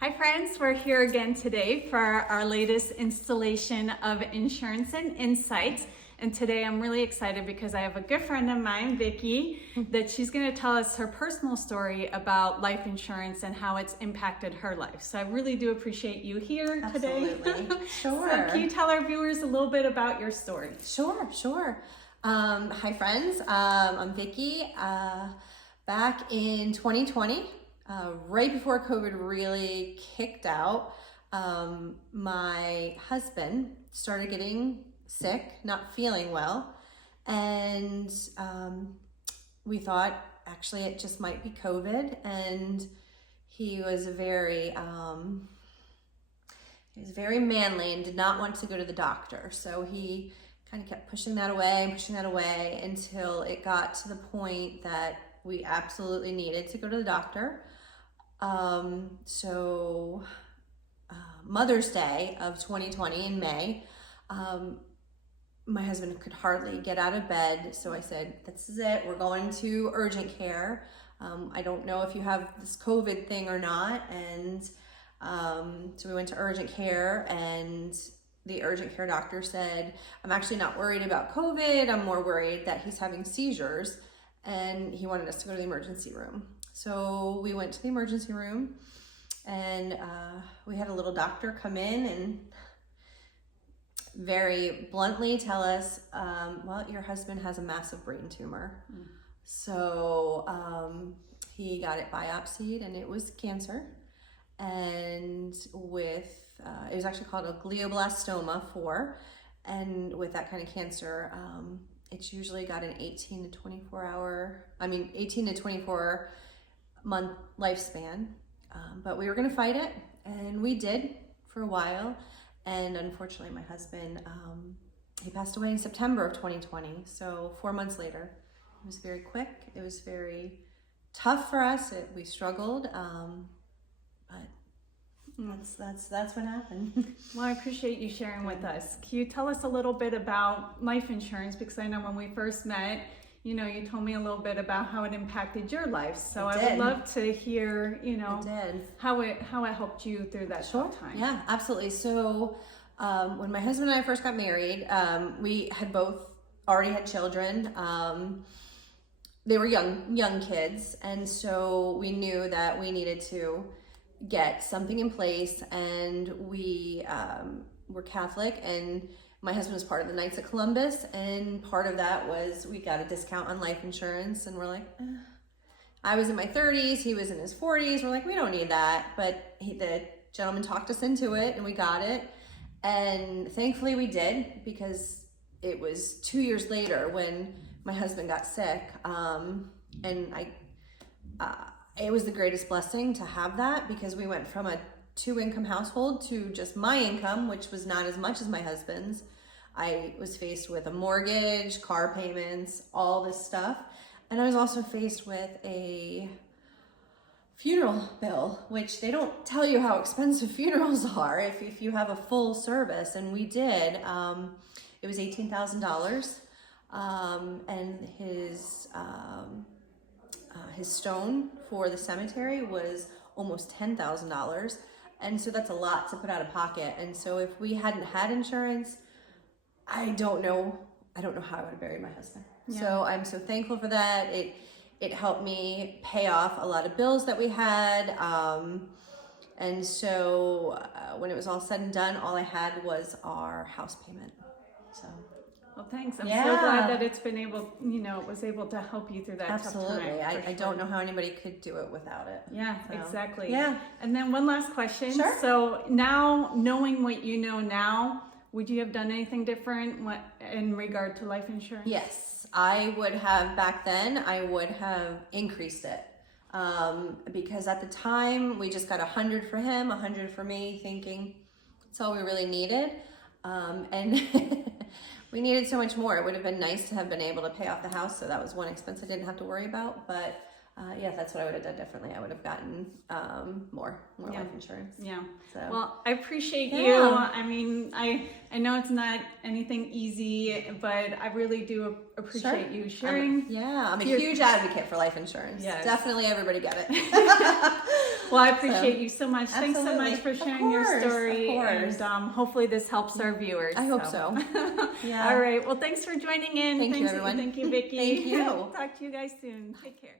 Hi friends, we're here again today for our latest installation of Insurance and Insights. And today I'm really excited because I have a good friend of mine, Vicki, that she's going to tell us her personal story about life insurance and how it's impacted her life. So I really do appreciate you here today. Absolutely. Sure. So can you tell our viewers a little bit about your story? Sure. Hi friends, I'm Vicki. Back in 2020, right before COVID really kicked out, my husband started getting sick, not feeling well, and we thought actually it just might be COVID. And he was very manly and did not want to go to the doctor, so he kind of kept pushing that away until it got to the point that we absolutely needed to go to the doctor. Mother's Day of 2020 in May, my husband could hardly get out of bed. So I said, this is it. We're going to urgent care. I don't know if you have this COVID thing or not. And so we went to urgent care, and the urgent care doctor said, I'm actually not worried about COVID. I'm more worried that he's having seizures. And he wanted us to go to the emergency room. So we went to the emergency room, and we had a little doctor come in and very bluntly tell us, well, your husband has a massive brain tumor. So he got it biopsied, and it was cancer. And with, it was actually called a glioblastoma 4. And with that kind of cancer, it's usually got an 18 to 24 month lifespan. But we were gonna fight it, and we did for a while. And unfortunately, my husband, he passed away in September of 2020. So 4 months later. It was very quick. It was very tough for us. We struggled, but that's what happened. Well, I appreciate you sharing with us. Can you tell us a little bit about life insurance? Because I know when we first met, you told me a little bit about how it impacted your life. So I would love to hear, how it helped you through that tough time. Yeah, absolutely. So when my husband and I first got married, we had both already had children. They were young kids, and so we knew that we needed to get something in place. And we were Catholic, and my husband was part of the Knights of Columbus, and part of that was we got a discount on life insurance. And we're like, I was in my 30s, he was in his 40s. We're like, we don't need that. But the gentleman talked us into it, and we got it. And thankfully we did, because it was 2 years later when my husband got sick. And it was the greatest blessing to have that, because we went from a 2-income household to just my income, which was not as much as my husband's. I was faced with a mortgage, car payments, all this stuff. And I was also faced with a funeral bill, which they don't tell you how expensive funerals are if you have a full service. And we did. It was $18,000. And his stone for the cemetery was almost $10,000. And so that's a lot to put out of pocket. And so if we hadn't had insurance, I don't know how I would have buried my husband. Yeah. So I'm so thankful for that. It helped me pay off a lot of bills that we had. And so when it was all said and done, all I had was our house payment. So. Well, thanks. I'm so glad that it's been able, it was able to help you through that tough time. Absolutely. I don't know how anybody could do it without it. Yeah, exactly. Yeah. And then one last question. Sure. So now, knowing what you know now, would you have done anything different in regard to life insurance? Yes, I would have. Back then, I would have increased it. Because at the time, we just got 100 for him, 100 for me, thinking that's all we really needed. And we needed so much more. It would have been nice to have been able to pay off the house, so that was one expense I didn't have to worry about. But yeah, that's what I would have done differently. I would have gotten more life insurance. Yeah. So. Well, I appreciate you. I mean, I know it's not anything easy, but I really do appreciate you sharing. I'm a huge advocate for life insurance. Yes. Definitely everybody get it. Well, I appreciate you so much. Thanks so Absolutely. much for Of sharing your course, story. of course. And hopefully this helps our viewers. I hope so. Yeah. All right. Well, thanks for joining in. Thank you, Thanks, everyone. Thank you, Vicky. Thank you. Talk to you guys soon. Take care.